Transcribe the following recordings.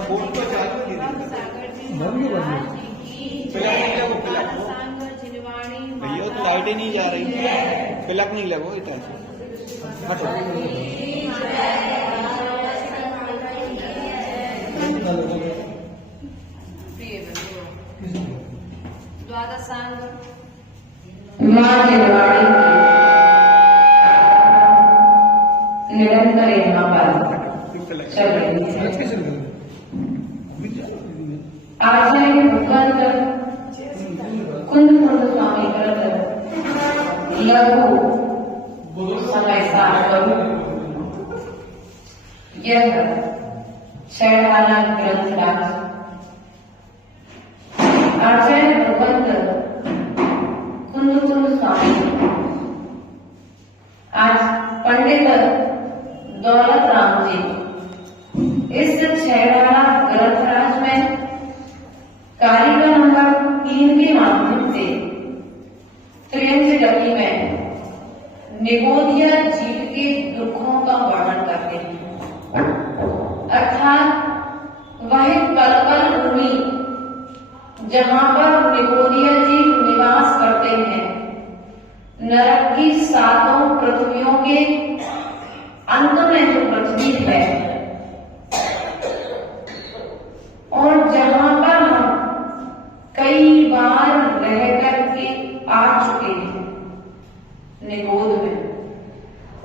Board तो चालू है भैया, तो लाइट ही नहीं जा रही, पिलक नहीं लगो इतना हटो। माँ दिलवाड़ी निरंतर यहाँ पर चल रही है। आचार्य मुखंद कुंद स्वामी व्रत लघु समय सार यह छैठाना ग्रंथ राज आचार्य मुखंद कुंद स्वामी आज पंडित दौलत राम जी इस छैठाना ग्रंथराज में कारिका नंबर 3 के माध्यम से त्रियंज गति में निगोदिया जीव के दुखों का वर्णन करते हैं, अर्थात वह कलकल भूमि जहां पर निगोदिया जीव निवास करते हैं, नरक की 7 पृथ्वियों के अंत में जो पृथ्वी है और जहां पर हम कई बार रह करके आ चुके हैं निगोद में,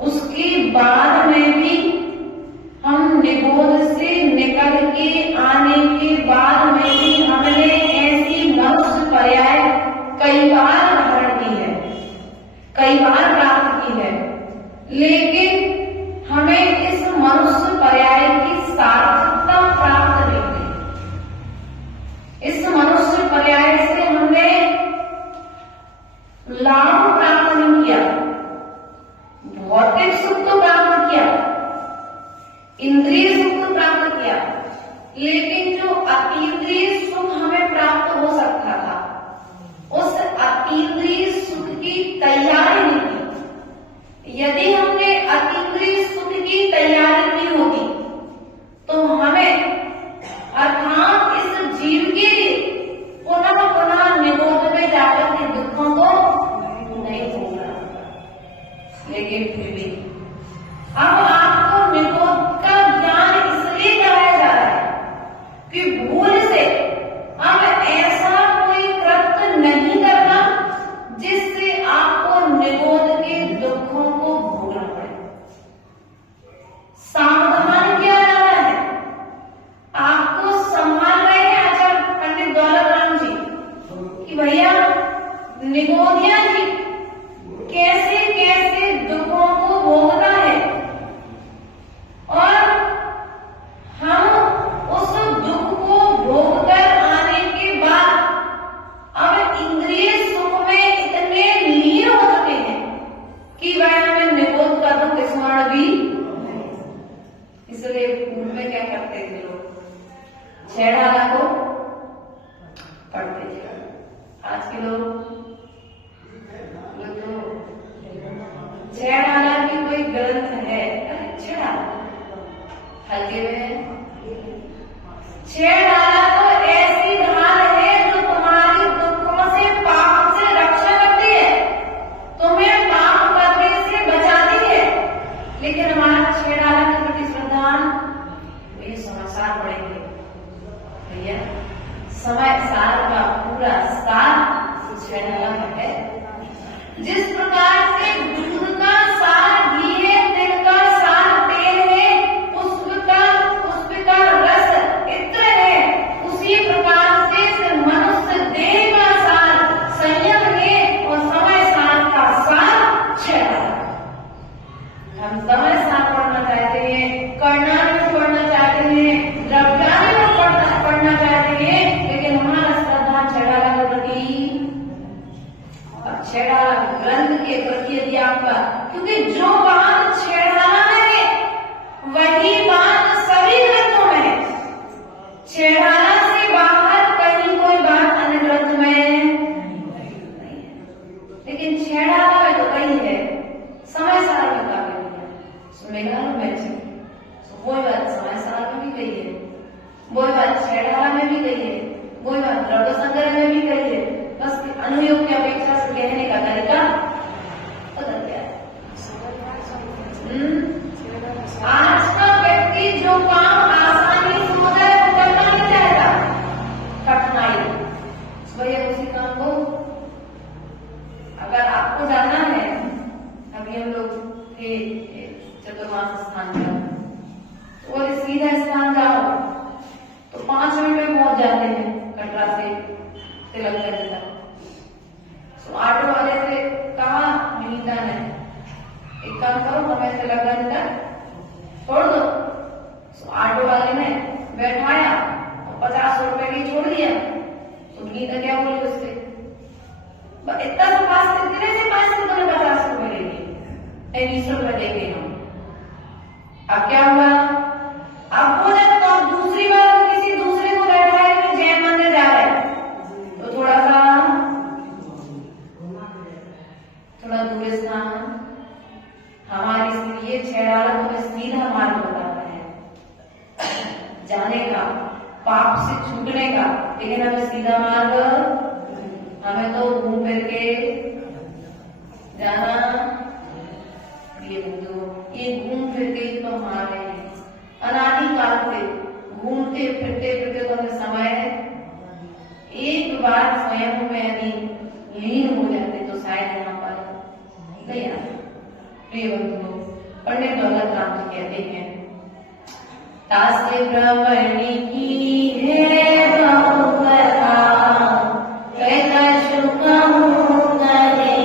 उसके बाद में भी हम निगोद से निकल के आने के बाद में भी हमने ऐसी मनुष्य पर्याय कई बार धारण की है, कई बार प्राप्त की है, लेकिन हमें इस मनुष्य पर्याय की सार्थकता प्राप्त नहीं हुई। इस मनुष्य पर्याय से हमने लाभ प्राप्त नहीं किया, भौतिक सुख तो प्राप्त किया, इंद्रिय सुख तो प्राप्त किया, लेकिन जो अतीन्द्रिय सुख हमें प्राप्त हो सकता था, उस अतीन्द्रिय सुख की तैयारी नहीं की। यदि हमने अतीन्द्रिय सुख की तैयारी की होती तो हमें अर्थात इस जीव के पुनः पुनः निगोद में जाकर के दुखों को नहीं भोगना, लेकिन फिर भी अब आपको निगोद का ज्ञान इसलिए कराया जा रहा है कि भूल से अब ऐसा कोई कृत्य नहीं करना जिससे आपको निगोद के दुखों को भोगना पड़े। सावधान किया जा रहा है, आपको संभाल रहे हैं आचार्य पंडित दौलत राम जी कि भैया निगोदिया जी कैसे कैसे दुखों को भोगता है और हम उस दुख को भोगकर आने के बाद अब इंद्रिय सुख में इतने लीन हो चुके हैं कि वह हमें निगोद का दुख स्मरण भी, इसलिए पूर्व में क्या करते थे लोग, छैठाना को पढ़ते थे। आज के लोग छैठाना की कोई ग्रंथ है, छैठाना हल्के में है, छैठाना तो ऐसी ढाल है जो तुम्हारी दुखों से पाप से रक्षा करती है, तुम्हें पाप करने से बचाती है, लेकिन हमारा छैठाना के प्रति श्रद्धान ये समाचार पढ़ेंगे भैया, समय सार का पूरा सार छैठाना में है। जिस प्रकार से दूध का सार घी है, तिल का सार तेल है, पुष्प का रस इत्र है, उसी प्रकार से मनुष्य देह का सार संयम है और समय सार का सार छैठाना। हम समय सार पढ़ना चाहते हैं, करना पढ़ना चाहते हैं, द्रव्यादि में पढ़ना चाहते हैं, लेकिन हमारा श्रद्धा छैठाना के प्रति, छैठाना ग्रंथ के प्रति यदि आपका, क्योंकि जो बात छैठाना में है वही बात सभी ग्रंथों में है, छैठाना से बाहर कहीं कोई बात अन्य ग्रंथ में नहीं है, लेकिन छैठाना में तो कहीं है, समय सार में काफी है, मेघालय में कोई बात समय सार में भी कही है, वही बात छेड़ाला में भी गई है, वही बात द्रव्य संग्रह में भी गई है। बस अनुयोग की अपेक्षा से कहने का तरीका बदल गया है। आज का व्यक्ति जो काम आसानी से हो जाए वो करना नहीं चाहता, कठिनाई वही उसी काम को। अगर आपको जाना है, अभी हम लोग थे चतुर्मास स्थान पर, तो बोले सीधा स्थान जाओ तो 5 मिनट में पहुंच जाते हैं कटरा से तिलकगंज तक। तो ऑटो वाले से कहा विनीता ने, एक काम करो हमें तिलकगंज तक छोड़ दो। तो ऑटो वाले ने बैठाया और 50 रुपए की छोड़ दिया। तो विनीता क्या बोली उससे, इतना सा पास कितने से पास से तुम्हें 50 रुपए लेंगे, 20 रुपए देंगे हम। अब क्या हुआ, अब वो जब तो दूसरी बार किसी दूसरे को बैठाए तो जैन मंदिर जा रहे हैं तो थोड़ा दूर स्थान हमारे इसलिए छेड़ाला तुम्हें सीधा मार्ग बताता है जाने का, पाप से छूटने का। लेकिन हमें सीधा मार्ग, हमें तो घूम फिर के जाना। ये घूम फिर के ही तो हमारे अनादिकाल से घूमते फिरते फिरते तो हमें समय एक बार स्वयं में यदि लीन हो जाते तो शायद यहाँ पर नहीं आते। प्रिय बंधुओं, पंडित दौलत राम जी कहते हैं, तासे भ्रमणी की है बहु कथा, कहता शुकहूँ करे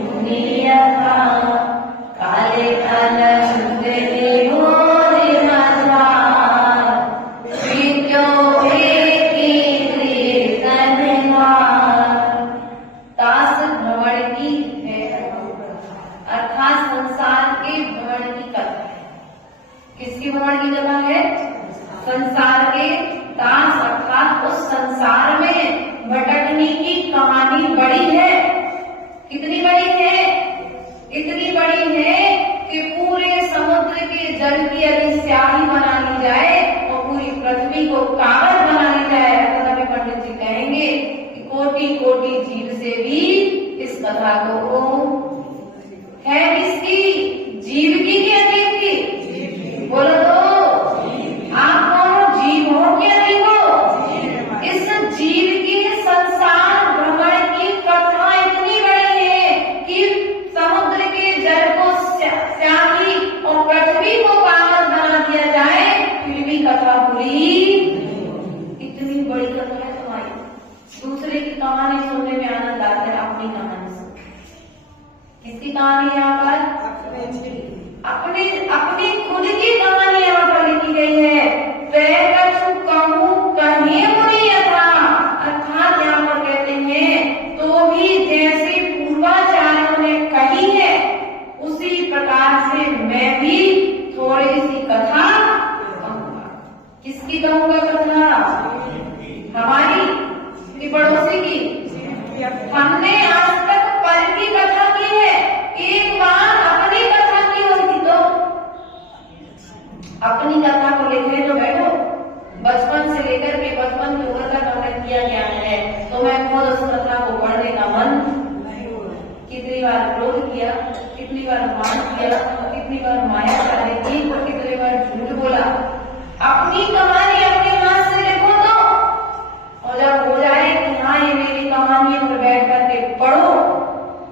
दुनिया का, काले काला शुद्ध देहो भ्रमण की जगह है संसार के दास, अर्थात उस संसार में भटकने की कहानी बड़ी है। कितनी बड़ी है, इतनी बड़ी है कि पूरे समुद्र के जल की यदि स्याही बना ली जाए और पूरी पृथ्वी को कागज बना ली जाए, तभी पंडित जी कहेंगे कि कोटि कोटि जीव से भी इस कथा को है किसकी, जीव की कि अजीब की? बोलो तो, आप कौन जीव हो कि अजीब हो? इस जीव की संसार भ्रमण की कथा इतनी बड़ी है कि समुद्र के जल को स्याही और पृथ्वी को कागज बना दिया जाए फिर भी कथा पूरी। इतनी बड़ी कथा है तुम्हारी। दूसरे की कहानी सुनने में आनंद आता है, अपनी कहानी सुन। किसकी कहानी यहाँ पर? अपनी खुद की कहानी यहाँ पर लिखी गई है। कहूँ कहीं मुनि यथा, अर्थात यहाँ पर कहते हैं तो भी जैसे पूर्वाचार्यों ने कही है उसी प्रकार से मैं भी थोड़ी सी कथा कहूँगा। किसकी कहूँगा कथा? हमारी कि पड़ोसी की? हमने आज तक पर की कथा की है, एक बार अपनी कथा की होती तो अपनी कथा को लिखने तो बैठो। बचपन से लेकर के बचपन की उम्र तक हमने किया क्या है, तो मैं खुद उस कथा को पढ़ने का मन कितनी बार क्रोध किया, कितनी बार मान किया, कितनी बार माया करने की, कितनी बार झूठ बोला। अपनी कहानी अपने हाथ से लिखो तो, और जब हो जाए कि हाँ ये मेरी कहानी पर बैठ करके पढ़ो,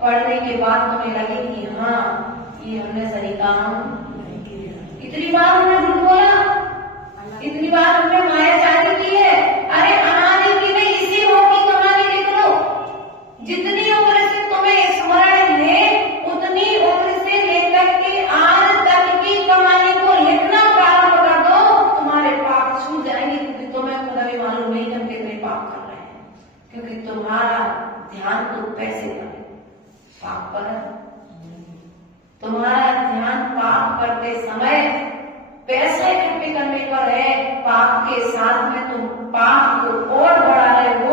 पढ़ने के बाद तुम्हें लगे कि हाँ ये हमने सही काम। इतनी बार हमने झूठ बोला, इतनी बार हमने मायाचारी की है। अरे अनादि की नहीं, इसी हो की कहानी लिख लो। जितनी उम्र से तुम्हें स्मरण है उतनी उम्र से लेकर के आज तक की कहानी को लिखना प्रारंभ कर दो, तुम्हारे पाप छूट जाएंगे। क्योंकि तुम्हें खुद अभी मालूम नहीं हम कितने पाप कर रहे हैं, क्योंकि तुम्हारा ध्यान तो पैसे पर है, पाप पर है। तुम्हारा ध्यान पाप करते समय पैसे इकट्ठे करने पर है, पाप के साथ में तुम पाप को और बढ़ा रहे हो,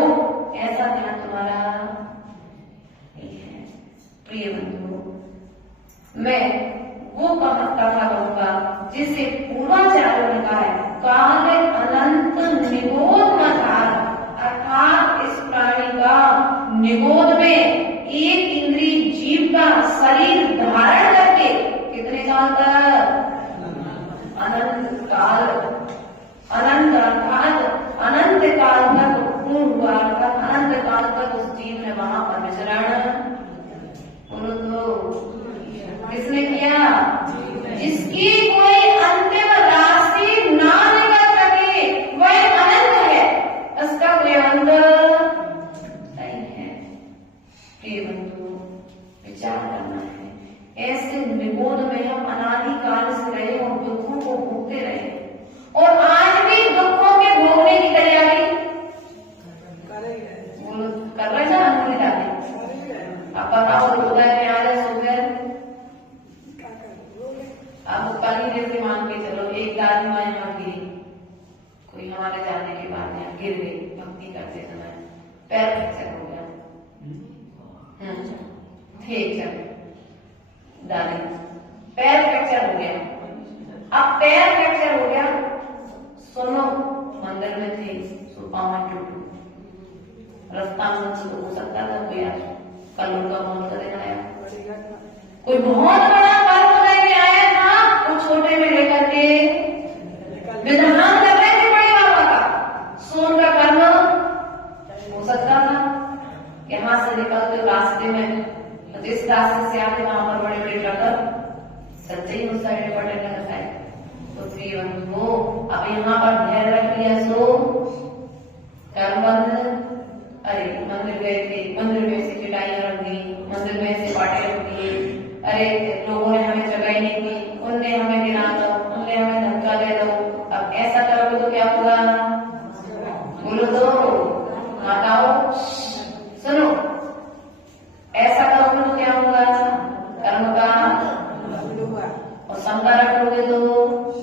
ऐसा ध्यान तुम्हारा नहीं है। प्रिय बंधुओं, मैं वो कथा कहूंगा जिसे पूर्वाचार्यों ने कहा है, काल अनंत हमारे जाने के बाद यहाँ गिर गई भक्ति करते समय, पैर फ्रैक्चर हो गया। ठीक है डाली, पैर फ्रैक्चर हो गया। अब पैर फ्रैक्चर हो गया, सुनो मंदिर में थे, पाँव में टूटू, रास्ता में हो सकता था कोई आज कल उनका मौत का दिन आया, कोई बहुत बड़ा कर्म लेके आया था, वो छोटे में लेकर के विधान कर रहे थे बड़े बाबा का, सो उनका कर्म हो सकता था। यहाँ से निकलते रास्ते में, जिस रास्ते से आते वहां पर बड़े बड़े ट्रक सच्चे ही उस साइड बड़े ट्रक आए, तो फिर वो अब यहाँ पर ढेर रख लिया, सो कर्म बंद। अरे मंदिर गए थे, मंदिर में से पिटाइयां रख दी, मंदिर में से बाटे रख दिए, अरे लोगों ने हमें जगह ही नहीं दी, उनने हमें गिरा दो, उनने हमें धक्का दे दो। अब ऐसा करोगे तो क्या होगा, बोलो तो माताओ सुनो, ऐसा करोगे तो क्या होगा, कर्म का और शंका रखोगे तो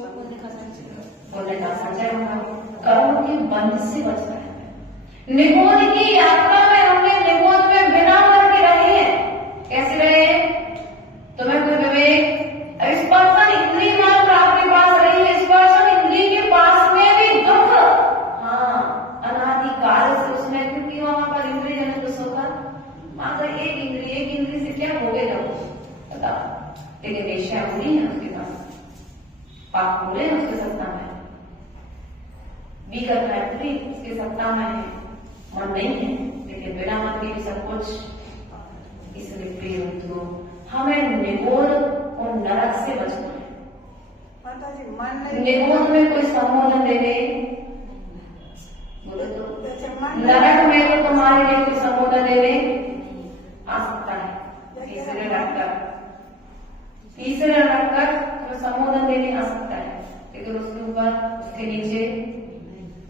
पुण्य का संचय होगा। कर्म के बंध से बचना है। निगोद की यात्रा में हमने निगोद में बिना मन के रहे हैं। कैसे रहे, तुम्हें कोई विवेक, स्पर्शन इंद्री मात्र आपके पास रही है, स्पर्शन इंद्री के पास में भी दुख, हाँ अनादिकाल से उसने, क्योंकि वहां पर इंद्रिय जन तो सोकर मात्र एक इंद्री से क्या हो गए बता, लेकिन वेश्या पूरी है उसके पास, पाप पूरे हैं उसके सत्ता में, भी करना है पूरी उसके सत्ता में है, मन नहीं है, लेकिन बिना मन के भी सब कुछ। इसलिए प्रिय बंधुओं, हमें निगोद और नरक से बचना है। निगोद में कोई संबोधन दे दे, बोले तो नरक में तो तुम्हारे लिए कोई संबोधन दे दे आ सकता है। तीसरे रखकर तुम्हें संबोधन देने आ सकता है, लेकिन उसके ऊपर उसके नीचे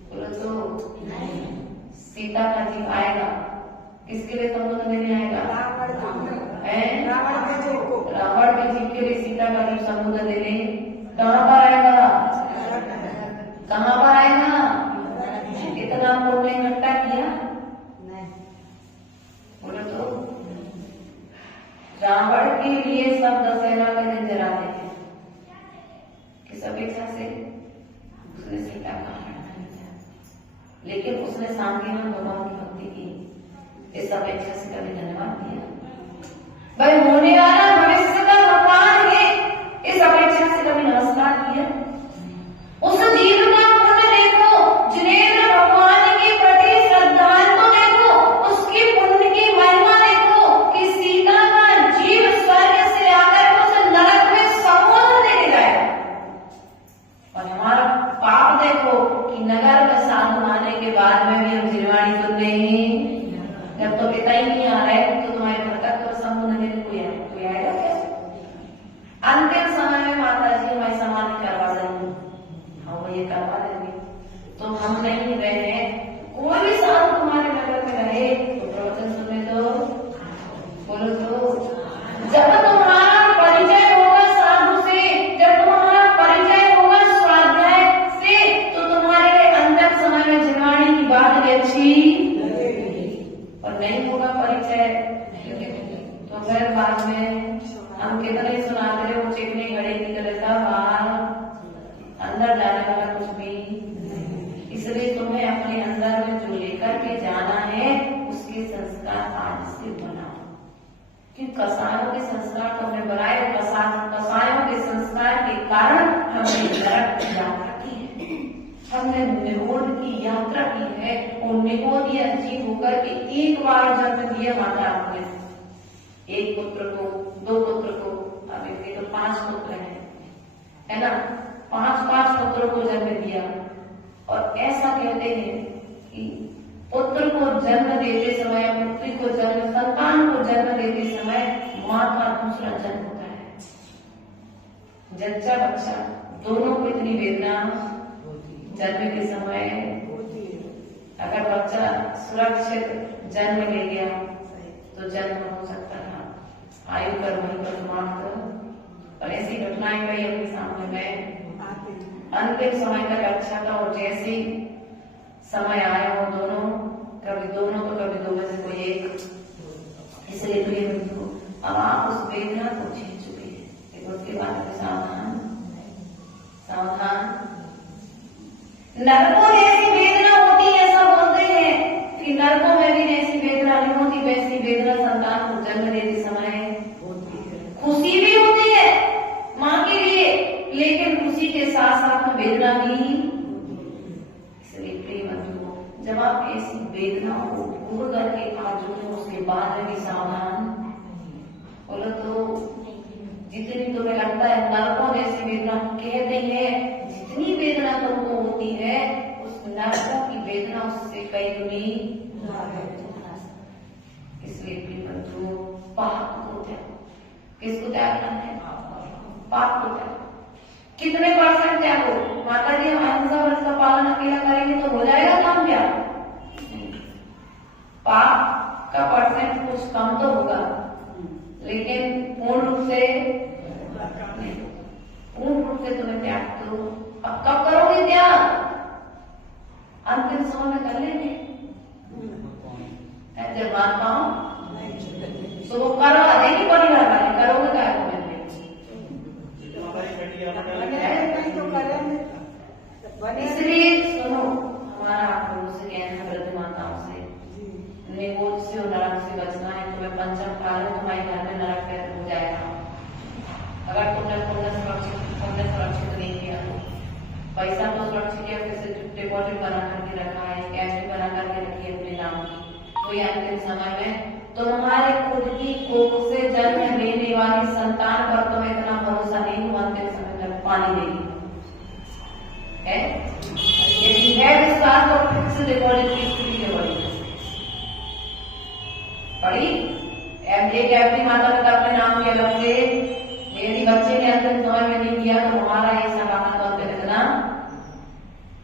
बोलो तो सीता का जीव आएगा, किसके लिए संबोधन देने आएगा, रावण के जीव के लिए सीता का जीव संबोधन देने कहाँ पर आएगा, कहाँ पर आएगा, इतना पुण्य इकट्ठा किया, बोलो तो रावण के लिए सब दशहरा के दिन जलाते हैं, किस अपेक्षा से, उसने सीता का हरण किया, लेकिन उसने शांतिमान भगवान की भक्ति की, इस अपेक्षा से कभी धन्यवाद दिया, भाई होने वाला भविष्य का भगवान है, इस अपेक्षा से कभी नमस्कार किया। उस जीव का पुण्य देखो, जिनेंद्र भगवान के प्रति श्रद्धांजलि देखो, उसकी पुण्य की महिमा देखो कि सीता का जीव स्वर्ग से आकर उस नरक में संबोधन देने जाए, और हमारा पाप देखो कि नगर में साधु आने के बाद में भी हम जिरवाणी सुनते हैं, जब तो पिता ही नहीं आ रहे तो तुम्हारे घर तक तो संबोधन देने कोई आएगा क्या। अंतिम समय में माता जी हमारी समाधि करवा देंगे, हम ये करवा देंगे, तो हम नहीं रहे, कोई भी साधु तुम्हारे नगर में रहे तो प्रवचन सुने तो बोलो तो, जब तुम्हारा परिचय होगा साधु से, जब तुम्हारा परिचय होगा स्वाध्याय से, तो तुम्हारे अंतिम समय में जिरवाणी की बात भी अच्छी, और नहीं होगा परिचय तो फिर बाद में हम कितने सुनाते रहे, वो चिकनी घड़े की तरह था, बाहर अंदर जाने वाला कुछ भी। इसलिए तुम्हें अपने अंदर में जो लेकर के जाना है उसके संस्कार आज से बनाओ, क्योंकि कसायों के संस्कार तो हमने बनाए, कसायों के संस्कार के कारण हमने नरक की यात्रा की है, हमने निगोद की यात्रा की है, और निगोदीय जीव होकर के एक बार जन्म दिया माता आपने, एक पुत्र को, दो पुत्र को, अब इसके तो 5 पुत्र है ना, 5 पुत्रों को जन्म दिया, और ऐसा कहते हैं कि पुत्र को जन्म देते समय, पुत्री को जन्म, संतान को जन्म देते समय माँ का दूसरा जन्म होता है, जच्चा बच्चा दोनों को इतनी वेदना जन्म के समय, अगर बच्चा सुरक्षित जन्म ले गया तो जन्म हो सकता था, आयु कर वहीं पर समाप्त, और ऐसी घटनाएं कई अपने सामने में, अंतिम समय तक अच्छा था, और जैसे समय आए हो दोनों, कभी दोनों तो कभी दो में से कोई एक। इसलिए प्रिय बंधु, अब आप उस वेदना को झेल चुके हैं, लेकिन उसके बाद में सावधान सावधान। नरकों जैसी वेदना होती है, ऐसा बोलते हैं कि नरकों में भी जैसी वेदना नहीं होती, वैसी वेदना संतान को जन्म देते समय होती है। खुशी भी होती है माँ के लिए, लेकिन खुशी के साथ साथ में वेदना भी। इसलिए प्रिय बंधुओं, जब आप ऐसी वेदना को भूल करके आज जुड़े, उसके बाद में भी सावधान। बोलो तो जितनी तुम्हें लगता है नरकों जैसी वेदना, कहते हैं जितनी वेदना तुमको होती है, उस नरकों की वेदना उससे कई गुनी। इसलिए प्रिय बंधुओं, पाप को त्यागो। किसको त्यागना है? पाप को त्यागो। कितने % त्यागो? माता जी, हम अहिंसा व्रत का पालन अकेला करेंगे तो हो जाएगा काम क्या? पाप का % कुछ कम तो होगा, लेकिन पूर्ण रूप से नहीं। पूर्ण रूप से तुम्हें त्याग दो। अब कब करोगे त्याग? अंतिम समय में कर लेंगे, जब बात पाओ तो वो करो देगी परिवार वाले, करोगे क्या? इसलिए सुनो, हमारा आप लोगों से कहना है, वृद्ध माताओं से, निगोद से और नरक से बचना है। तुम्हें पंचम काल में तुम्हारे घर में नरक पैदा हो जाएगा अगर तुमने सुरक्षित नहीं किया तो। पैसा तो सुरक्षित किया, फिर से डिपॉजिट बना करके रखा है, कैश भी बना करके रखी है अपने नाम की, तो ये अंतिम समय में तुम्हारे खुद की कोख से जन्म लेने वाली संतान पर तुम्हें इतना भरोसा नहीं हो, अंतिम समय तक पानी देगी है। यदि है विश्वास तो फिक्स डिपॉजिट की स्थिति पड़ी एक एफडी माता पिता अपने नाम के अलग से, यदि बच्चे ने अंतिम समय में नहीं किया तो हमारा ये समाधान तौर पर कितना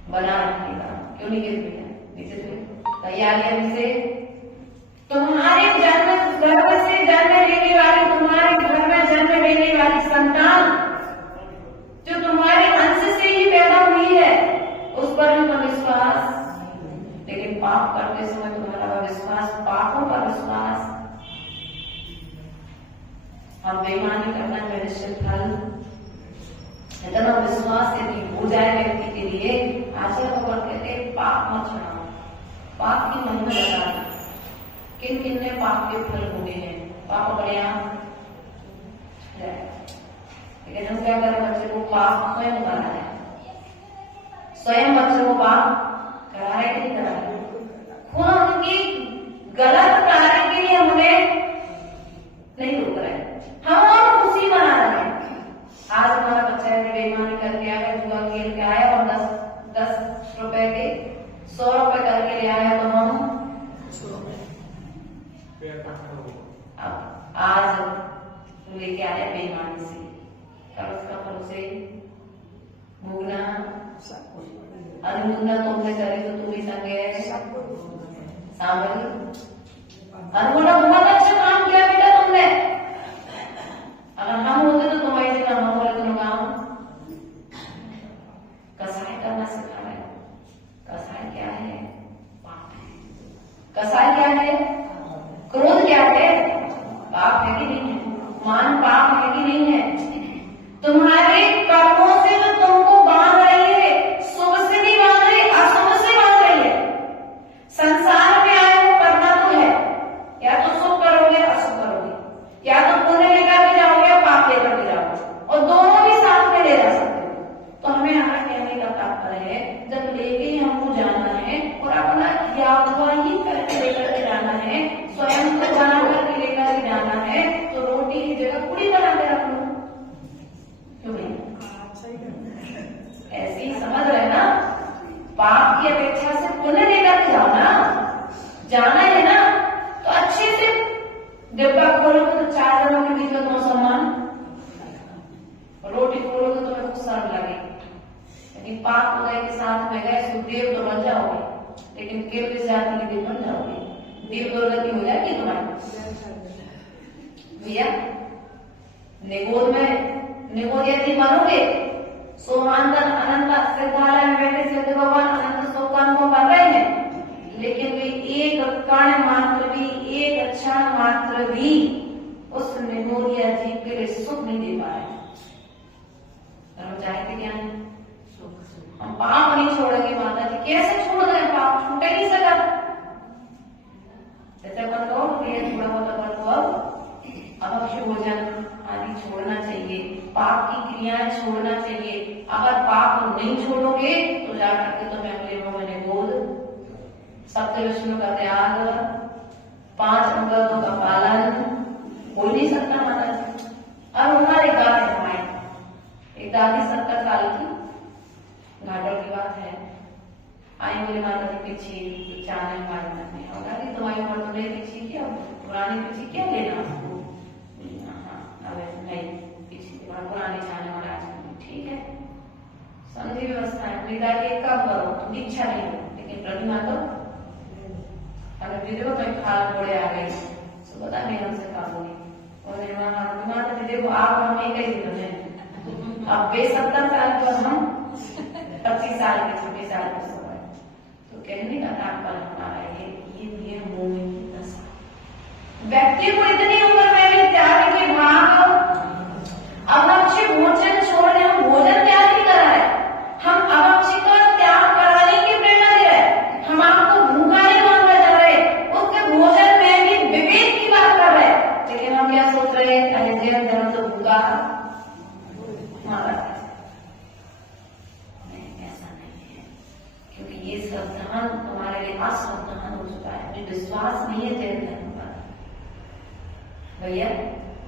बना रखेगा। क्यों नहीं गिर नीचे तैयारी है से तुम्हारे गर्भ से जन्म लेने वाली, तुम्हारे घर में जन्म लेने वाली संतान जो तुम्हारे अंश से ही पैदा हुई है, उस पर उनका विश्वास। लेकिन पाप करते समय तुम्हारा विश्वास, पापों का विश्वास, हम बेईमानी करना है निश्चित फल। इतना विश्वास यदि हो जाए व्यक्ति के लिए, आचार्य भगवान कहते हैं पाप मत छुड़ाओ, पाप की महिमा बताना। किन किन ने पाप के फल भोगे हैं? पाप बढ़िया, लेकिन हम क्या करें? बच्चे को पाप स्वयं करा है, स्वयं बच्चे को पाप करा है कि नहीं करा है? खुद उनकी गलत कार्य के लिए हमें नहीं रोक रहे, हम और खुशी मना रहे हैं। आज हमारा बच्चा बेईमानी करके आया, जुआ खेल के आया और 10 रुपए के 100 रुपए करके ले आया, तो हम आज लेके आया बेईमानी से, कल उसका फल उसे भोगना। अनुमोदना तुमने करे तो तुम ही संगे शामिल। अनुमोदना बहुत अच्छा काम किया बेटा तुमने, अगर हम होते तो तुम्हारी जगह हम बोले तुम काम कसाई करना सिखा रहे हो। कसाई क्या है? कसाई क्या है? क्रोध क्या है? पाप है कि नहीं है? मान पाप है कि नहीं है? तुम्हारे कर्मों से जो तुमको बांध रही है, शुभ से भी बांध रही है, अशुभ से बांध रही है। संसार में आए हो करना तो है, या तो शुभ करोगे अशुभ करोगे, या तो पुण्य लेकर के जाओगे पाप लेकर के जाओगे, और दोनों भी साथ में ले जा सकते हो। तो हमें हमारा कहने का तात्पर्य है, जब लेके हमको जाना है और अपना यादवाही करके लेकर के जाना है, स्वयं को बना करके लेकर के जाना है, तो रोटी की जगह पूरी बना के रख लो। क्यों नहीं? ऐसी समझ रहे ना? पाप की अपेक्षा से पुण्य लेकर के जाओ ना, जाना है ना, तो अच्छे से डिब्बा खोलोगे तो 4 जनों के बीच में तुम सम्मान, रोटी खोलोगे तो तुम्हें कुछ शर्म लगेगी। लेकिन पाप उदय के साथ में गए सुखदेव तो बन जाओगे, लेकिन केवल जाति के देव बन जाओगे, देव दुर्गति हो जाएगी तुम्हारी। भैया निगोद यदि बनोगे, सोमानंद अनंत सिद्धालय में बैठे सिद्ध भगवान अनंत शोकान को कर रहे हैं, क्रियाएं छोड़ना चाहिए। अगर पाप नहीं छोड़ोगे तो जाकर के तुम्हें अपने मुंह में निगोद, सत्य विष्णु का त्याग, 5 अंगों का पालन हो नहीं सकता माता जी। अब हमारी बात है हमारी एक दादी 70 साल की, घाटों की बात है, आई बोले माता जी पीछे चाने हमारे मन में, और दादी तुम्हारी उम्र तो नहीं पीछे क्या, पुरानी पीछे क्या लेना उसको, नहीं पीछे पुरानी चाने वाला, ठीक है समझी व्यवस्था है। मेरी दादी एक काम करो, तुम इच्छा नहीं हो लेकिन प्रतिमा तो अगर विधवा तो खाल घोड़े आ गई तो पता नहीं हमसे काम होगी। और मेरी माता जी देखो आप हम एक ही दिन हैं, अब वे 70 साल पर हम 25 साल के 26 साल के सब है, तो कहने का तात्पर्य हमारा ये मुंह की दशा। व्यक्ति को इतनी उम्र में भी त्याग के भाव, अभक्षी भोजन छोड़ने, हम भोजन त्याग नहीं कर रहे, हम अभक्षी का त्याग कराने की प्रेरणा दे रहे, हम आपको भूखा नहीं मानना चाह रहे, उसके भोजन में भी विवेक की बात कर रहे, लेकिन हम क्या सोच रहे हैं अहिंसा धर्म तो भूखा मारा नहीं, ऐसा नहीं है, क्योंकि ये सावधान तुम्हारे लिए असावधान हो चुका है, विश्वास नहीं है जैन धर्म पर भैया।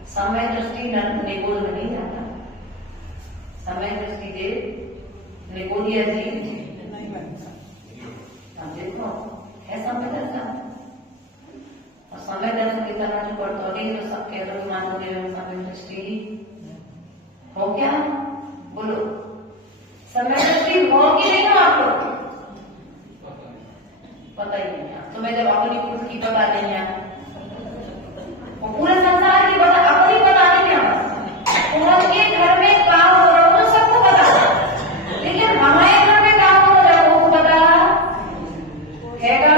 समय दृष्टि निगोद में नहीं जाता, समय दृष्टि दे निगोदिया जी नहीं बनता। अब देखो है समय दर्शन, और समय दर्शन की तरह जो पढ़तौली जो सब कह रहे मानो समय दृष्टि हो क्या, बोलो समय दृष्टि हो कि नहीं हो आपको पता ही नहीं है। तुम्हें जब अपनी खुद की पता नहीं है, पूरे संसार की पता अपनी पता नहीं है, उनके घर में काम हो रहा हो सबको पता है, लेकिन हमारे घर में काम हो रहा हो पता हैगा,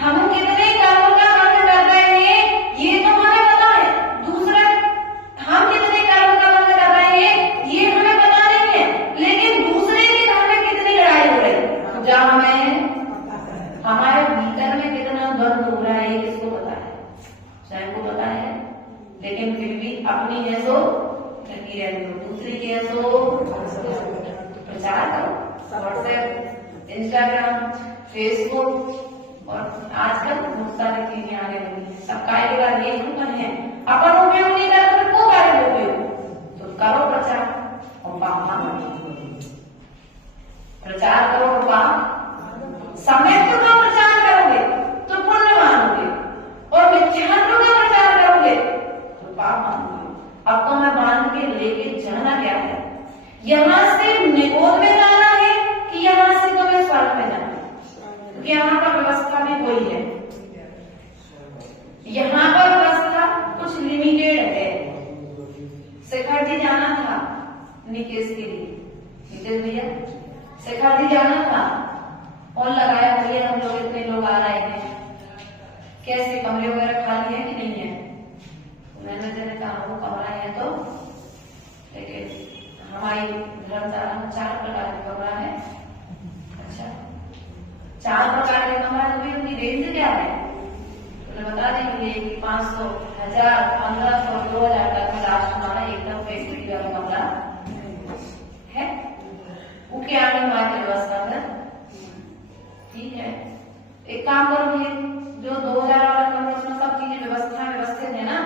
हम कितने कर्मों का बंद कर रहे हैं ये तो हमें पता है, दूसरा हम कितने कर्मों का बंद कर रहे हैं ये हमें पता नहीं है, लेकिन दूसरे के घर में कितनी लड़ाई हो रही जहाँ हमें हमारे भीतर में कितना द्वंद्व हो रहा है ये किसको पता है, स्वयं को पता है, लेकिन फिर भी अपनी है सो लगी रहने दो, दूसरी की है सो प्रचार करो, व्हाट्सएप, इंस्टाग्राम, फेसबुक और आजकल बहुत सारी चीजें आने लगी, सब कार्य के बाद ये हुक्म है अपन उपयोग नहीं करते तो को कार्य उपयोग, तो करो प्रचार और पाप मानो, प्रचार करो और पाप समय तो प्रचार करोगे तो पुण्य मानोगे, और मिथ्यात्व का प्रचार करोगे तो पाप मानोगे। अब तो मैं बांध के लेके जाना क्या है, यहाँ से निगोद में जाना है कि यहाँ से तुम्हें स्वर्ग में जाना है, क्योंकि यहाँ का व्यवस्था भी कोई है, यहाँ पर व्यवस्था कुछ लिमिटेड है। शेखर जी जाना था निकेश के लिए, निकेश भैया शेखर जी जाना था, और लगाया भैया हम लोग इतने लोग आ रहे हैं, कैसे कमरे वगैरह खाली है कि नहीं है, मैंने कहा वो कमरा है तो, लेकिन हमारी धर्मशाला में 4 प्रकार का कमरा है, अच्छा 4 प्रकार का कमरा है, तो उनकी रेंज क्या है, तो बता देंगे कि 500, 1000, 1500, 2000 तक में लास्ट हमारा एकदम फैसिलिटी वाला कमरा है, वो क्या आगे हमारी व्यवस्था है, ठीक है। एक काम करोगे जो 2000 वाला कमरा उसमें सब चीजें व्यवस्थित है ना,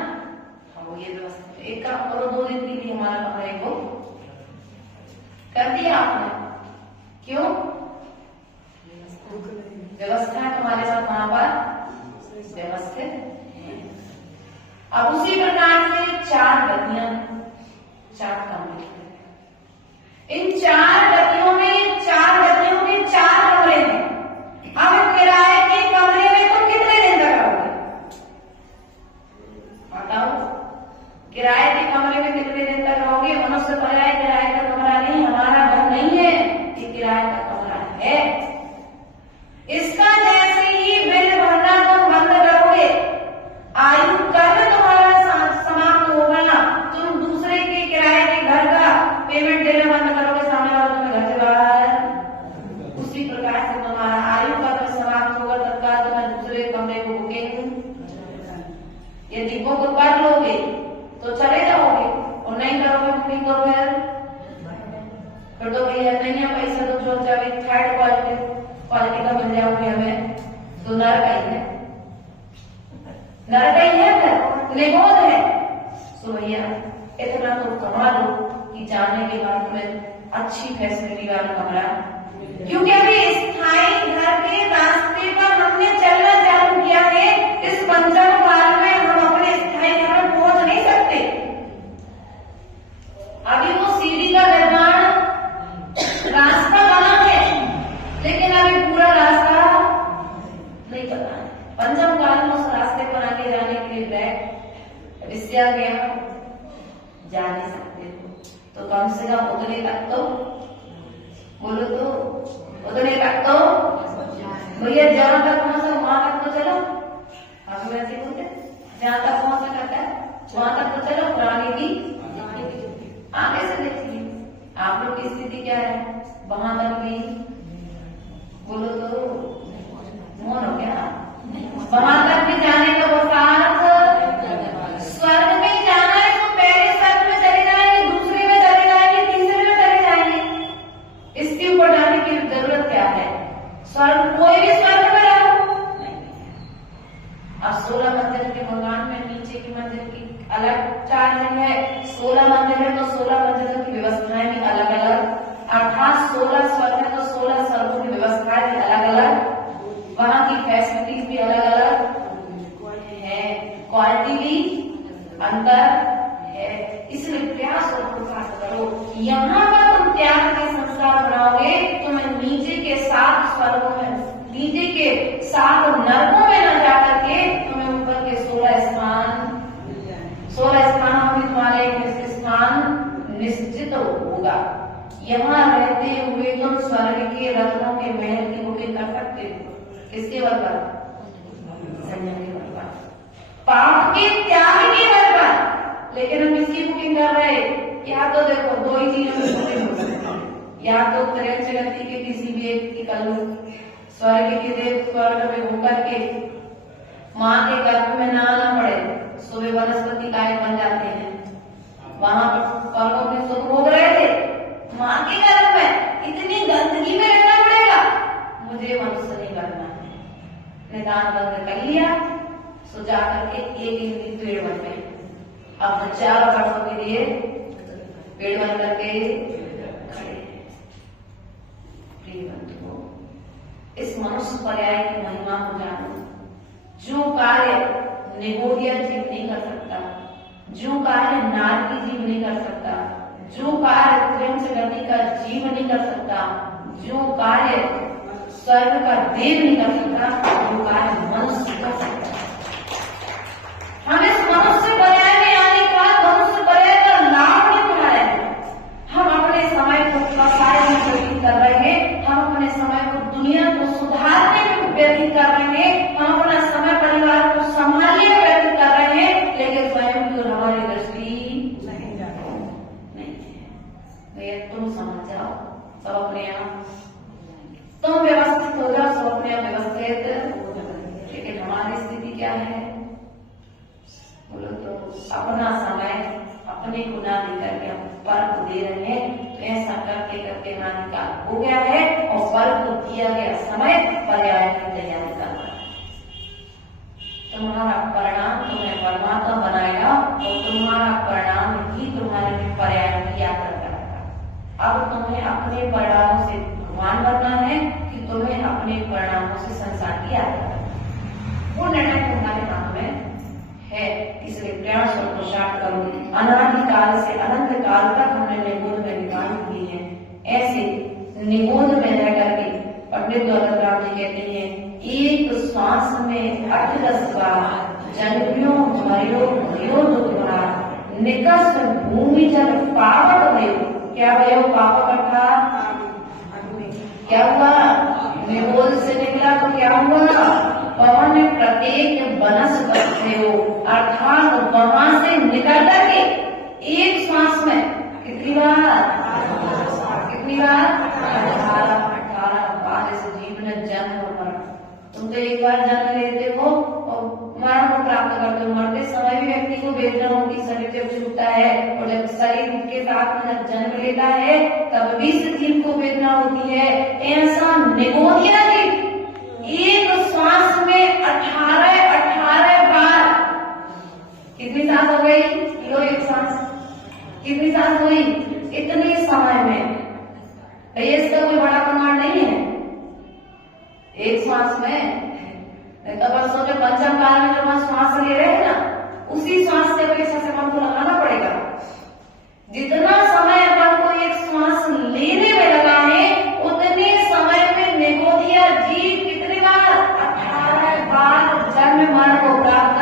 वो ये व्यवस्था, एक काम करो 2 दिन के लिए हमारा कमरे को कर दिया आपने, क्यों व्यवस्था है तुम्हारे साथ वहां पर व्यवस्थित। अब उसी प्रकार से 4 गतियां, 4 कमरे, इन 4 गतियों में 4 कमरे हैं। अब किराए के कमरे में तुम कितने दिन तक रहोगे बताओ, किराए के कमरे में कितने दिन तक रहोगे, मनुष्य पर्याय किराए का कमरा नहीं, हमारा घर नहीं है, ये किराए का कमरा है, इसका जैसे नरक ही है, फिर निगोद है। तो भैया इतना तो कमा लो कि जाने के बाद तुम्हें अच्छी फैसिलिटी वाला कमरा, क्योंकि अभी स्थायी घर के रास्ते पर हमने चलना चालू किया है। इस पंचम काल में हम अपने स्थायी घर में पहुंच नहीं सकते। अभी वो सीढ़ी का निर्माण रास्ता बना है, लेकिन अभी पूरा रास्ता नहीं बना है। पंचम काल में उस रास्ते पर आगे जाने के लिए बैठ विद्या गया जा नहीं सकते हो, तो कम से कम उतने तक तो बोलो, तो उतने तक तो भैया जहां तक पहुंचा वहां तक तो चलो। हम वैसे बोलते जहां तक पहुंचा करता है वहां तक तो चलो, पुरानी की आगे से देखिए आप लोग की स्थिति क्या है। वहां तक भी बोलो तो मौन हो गया। वहां तक भी जाने का वो साथ स्वर्ग में जाना है, तो पहले स्वर्ग में चले जाएंगे, दूसरे में चले जाएंगे, तीसरे में चले जाएंगे। इसके ऊपर जाने की जरूरत क्या है। स्वर्ग कोई भी स्वर्ग में रहो। अब 16 मंदिर के भगवान में नीचे की मंदिर की अलग चार्जिंग है। 16 मंदिर है तो 16 मंदिरों की व्यवस्थाएं भी अलग अलग, अर्थात 16 स्वर्ग है तो 16 स्वर्गों की व्यवस्थाएं भी अलग अलग, वहां की फैसिलिटीज भी अलग अलग है, क्वालिटी भी अंतर है। इसलिए प्रयास और प्रयास करो। यहाँ पर तुम त्याग के संस्कार बनाओगे, तुम्हें नीचे के 7 स्वर्गों में, नीचे के 7 नरकों में न जाकर के तुम्हें ऊपर के 16 स्थानों में तुम्हारे स्थान निश्चित होगा। यहाँ रहते हुए तुम स्वर्ग के रत्नों के महल की बुकिंग कर सकते हो। किसके बल पर? संयम के बल पर, पाप के त्याग के बल पर। लेकिन हम इसकी बुकिंग कर रहे हैं, या तो देखो 2 ही चीजों की बुकिंग हो सकती है। या तो त्रैलोक्य जगति के किसी भी एक की कल स्वर्ग के देव स्वर्ग में होकर के माँ के गर्भ में ना आना पड़े, सुबह वनस्पति काय बन जाते हैं। वहां पर पर्वों में सुख भोग रहे थे, माँ के गर्भ में इतनी गंदगी में रहना पड़ेगा, मुझे मनुष्य नहीं करना है। निदान बंद कर लिया, सो जाकर के एक पेड़ बन गए। अब हजारों वर्षों के लिए पेड़ बन करके खड़े। प्रिय बंधुओं, इस मनुष्य पर्याय की महिमा को जानो। जो कार्य निगोदिया जीव नहीं कर सकता, जो कार्य नारकी जीव नहीं कर सकता, जो कार्य त्रयंश गति का जीव नहीं कर सकता, जो कार्य स्वर्ग का देव नहीं कर सकता, जो कार्य मनुष्य कर सकता। हम इस मनुष्य पर्याय में आने के बाद मनुष्य पर्याय का लाभ नहीं उठा रहे हैं। हम अपने समय को व्यतीत कर रहे हैं, हम अपने समय को दुनिया को सुधारने में व्यतीत कर रहे हैं, हम अपना समय परिवार को संभालने में व्यतीत कर रहे हैं, लेकिन स्वयं की हमारी दृष्टि नहीं है। तुम समझ जाओ, सब अपने आप तुम व्यवस्थित हो जाओ, सब अपने आप व्यवस्थित। लेकिन हमारी स्थिति क्या है बोलो तो अपना समय अपने को ना देकर के हम पर को दे रहे हैं। तो ऐसा करते करते हानिकाल हो गया है और पर को दिया गया समय पर्याय की तैयारी करना है। तुम्हारा परिणाम तुम्हें परमात्मा बनाएगा और तुम्हारा परिणाम ही तुम्हारे पर्याय की यात्रा करेगा। अब तुम्हें अपने परिणामों से भगवान बनना है कि तुम्हें अपने परिणामों से संसार की यात्रा करना। वो निर्णय तुम्हारे हाथ में है, इसलिए प्रयास और पुरुषार्थ करो। अनादिकाल से अनंत काल तक हमने निगोद में निकाली हुई है। ऐसे निगोद में रह करके पंडित दौलत राम जी कहते हैं, एक श्वास में 8-10 बार जन्मियों मरियो भयो दुखरा निकस भूमि जल पावक भयो। क्या भयो पावक? अर्थात क्या हुआ? निगोद से निकला तो क्या हुआ? पवन प्रत्येक वनस्पति हो, अर्थात वहां से निकल करके एक श्वास में कितनी बार? 18 बार इस जीव ने जन्म और मरण। तुम तो एक बार जन्म लेते हो और मरण को प्राप्त करते हो। मरते समय भी व्यक्ति को वेदना होती, शरीर जब छूटता है और जब शरीर के साथ में जब जन्म लेता है तब भी इस जीव को वेदना होती है। ऐसा निगोदिया जीव एक श्वास में 18 बार एक श्वास में। वर्षों में पंचम काल में जो हम श्वास ले रहे हैं ना, उसी श्वास के अपेक्षा से हमको लगाना पड़ेगा। जितना समय अपन को एक श्वास लेने में लगा है, उतने समय में निगोदिया जीव कितने बार 18 बार जन्म मरण को प्राप्त,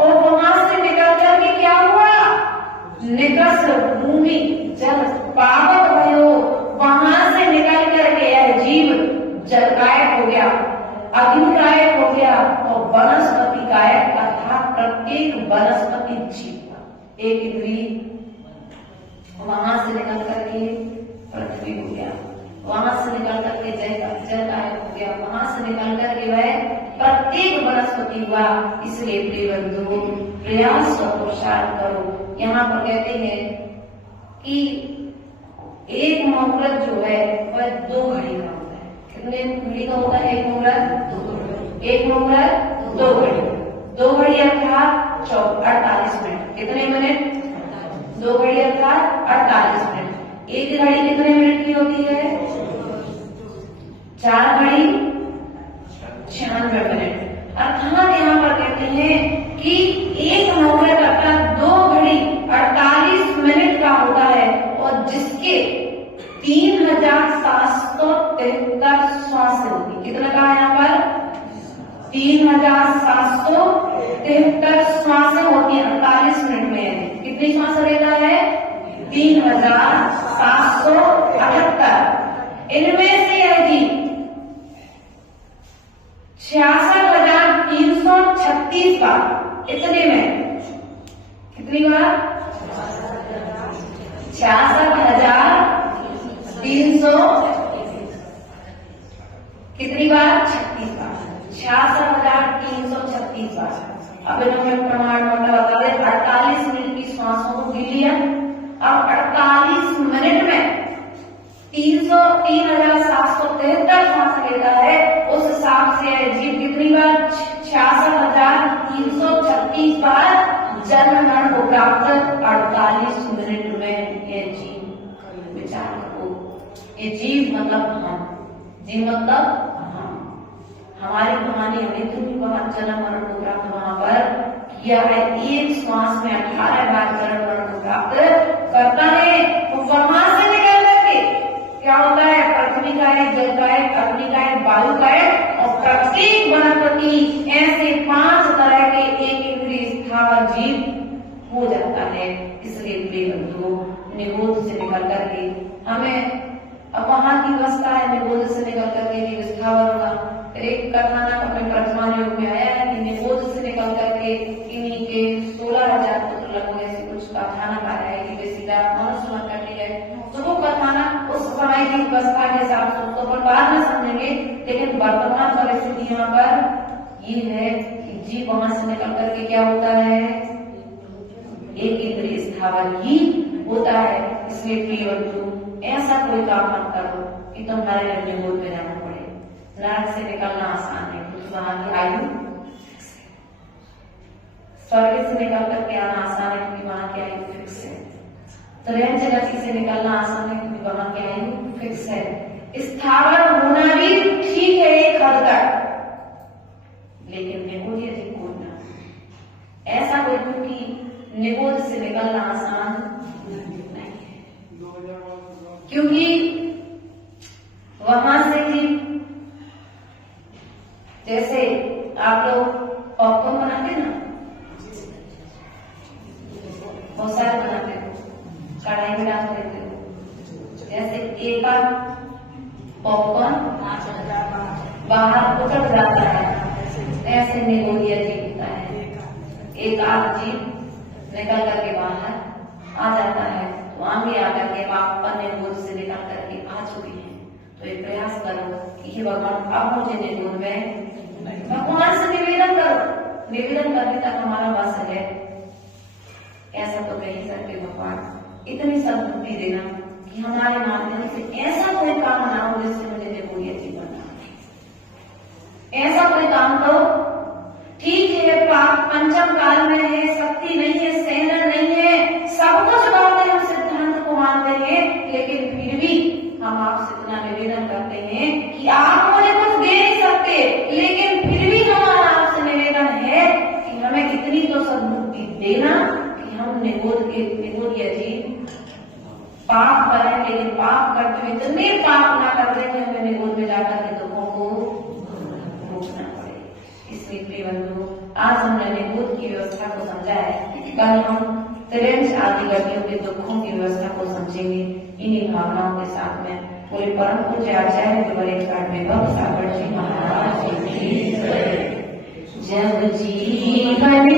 और वहां से निकल कर के क्या हुआ, निकस भूमि जल पावक भयो, वहां से निकल करके यह जीव जल कायक हो गया, अग्नि कायक हो गया, और वनस्पति कायक, अर्थात प्रत्येक वनस्पति जीव एक इंद्रिय वहां से निकल करके पृथ्वी हो गया, वहां से निकल करके जल कायक हो गया, वहां से निकल करके वह प्रत्येक वनस्पति हुआ। इसलिए प्रिय बंधु, प्रयास और पुरुषार्थ करो। यहाँ पर कहते हैं कि एक मुहूर्त जो है वह 2 घड़ी का होता है। कितने घड़ी का होता है एक मुहूर्त? एक मुहूर्त 2 घड़ी। 2 घड़ी अर्थात 48 मिनट। कितने मिनट? 2 घड़ी अर्थात 48 मिनट। एक घड़ी कितने मिनट की होती है? 4 घड़ी 96 मिनट। अर्थात यहाँ पर कहते हैं कि एक मुहूर्त अर्थात 2 घड़ी 48 मिनट का होता है, और जिसके 3773 श्वासें होती। कितना कहा यहाँ पर? 3773 श्वासें होती है 48 मिनट में। कितनी श्वास लेता है? 3778। इनमें से यह जी 66,336 बार, इतने में कितनी बार? 66,300 कितनी बार? 36 बार। 66,336 बार। अब इन्होंने प्रमाण मोटा बता दे, 48 मिनट की श्वासों को गिन लिया। अब 48 मिनट में 3773 श्वास लेता है, उस हिसाब से जीव कितनी बार? 66,336 बार जन्म मरण को प्राप्त 48 मिनट में। ये जीव विचार करो, ये जीव मतलब हम, जीव मतलब हम। हमारी कहानी हमने तो भी वहां जन्म मरण को प्राप्त वहां पर किया है। एक श्वास में 18 बार जन्म मरण को प्राप्त करता है। तो वहां से निकल करके क्या होता है? पृथ्वी का है, जल का है, अग्नि का है, वायु का है, और प्रत्येक वनस्पति, ऐसे 5 तरह के एक इंद्रिय स्थावर जीव हो जाता है। इसलिए प्रिय बंधु, निगोद से निकल करके हमें, अब वहां की अवस्था है निगोद से निकल करके जीव स्थावर होगा। एक कथानक अपने वर्तमान युग में आया है कि निगोद से निकल करके इन्हीं के 16,000 पुत्र लगभग ऐसे कुछ कथानक आ रहा है कि वे सीधा मनुष्य बन करके गए। तो वो कथानक उस समय की व्यवस्था के हिसाब से उसको पर बाद में समझेंगे, लेकिन वर्तमान परिस्थिति यहाँ पर ये है कि जीव वहां से निकल करके क्या होता है? एक इंद्रिय स्थावर ही होता है। इसलिए प्रिय बंधु, ऐसा कोई काम मत करो कि तुम्हारे लिए निगोद में जाना पड़े। नरक से निकलना आसान है, कुछ वहां की आयु, स्वर्ग से निकल करके आना आसान है क्योंकि वहां की आयु फिक्स है। त्रैन जगती से निकलना आसान है क्योंकि वहां की आयु फिक्स है। स्थावर होना भी ठीक है एक हद तक, लेकिन निगोद यदि खोलना ऐसा कोई, क्योंकि निगोद से निकलना आसान नहीं है, क्योंकि वहां से भी जैसे आप लोग पॉपकॉर्न बनाते ना, बहुत सारे बनाते हो, कढ़ाई में डाल देते हो, जैसे एक आध पॉपकॉर्न बाहर उतर जाता है, ऐसे निगोदिया जीव होता है। एक आध जीव निकल करके बाहर आ जाता है, तो आगे आकर के आप निगोद से निकल करके आ चुके हैं। तो एक प्रयास करो कि हे भगवान, अब मुझे निगोद में, भगवान से निवेदन करो। निवेदन करने तक हमारा वास है, ऐसा तो कह ही सकते भगवान, इतनी सद्बुद्धि देना कि हमारे माध्यम से ऐसा कोई काम ना हो जिससे मुझे निगोदिया जीवन ना हो। ऐसा कोई काम करो, ठीक है पाप पंचम काल में है, शक्ति नहीं है, सेना नहीं है, सब कुछ बातें हम सिद्धांत को मानते हैं, लेकिन फिर भी हम आपसे इतना निवेदन करते हैं कि आप मुझे कुछ दे पाप करें, लेकिन पाप करते हुए इतने पाप ना करते कि हमें निगोद में जाकर के दुखों को भोगना पड़े। इसलिए प्रिय बंधु, आज हमने निगोद की व्यवस्था को समझा है। कल हम त्रिंश आदि गतियों के दुखों की व्यवस्था को समझेंगे। इन्हीं भावनाओं के साथ में पूरे परम पूज्य आचार्य भक्त सागर जी महाराज की जब जीवन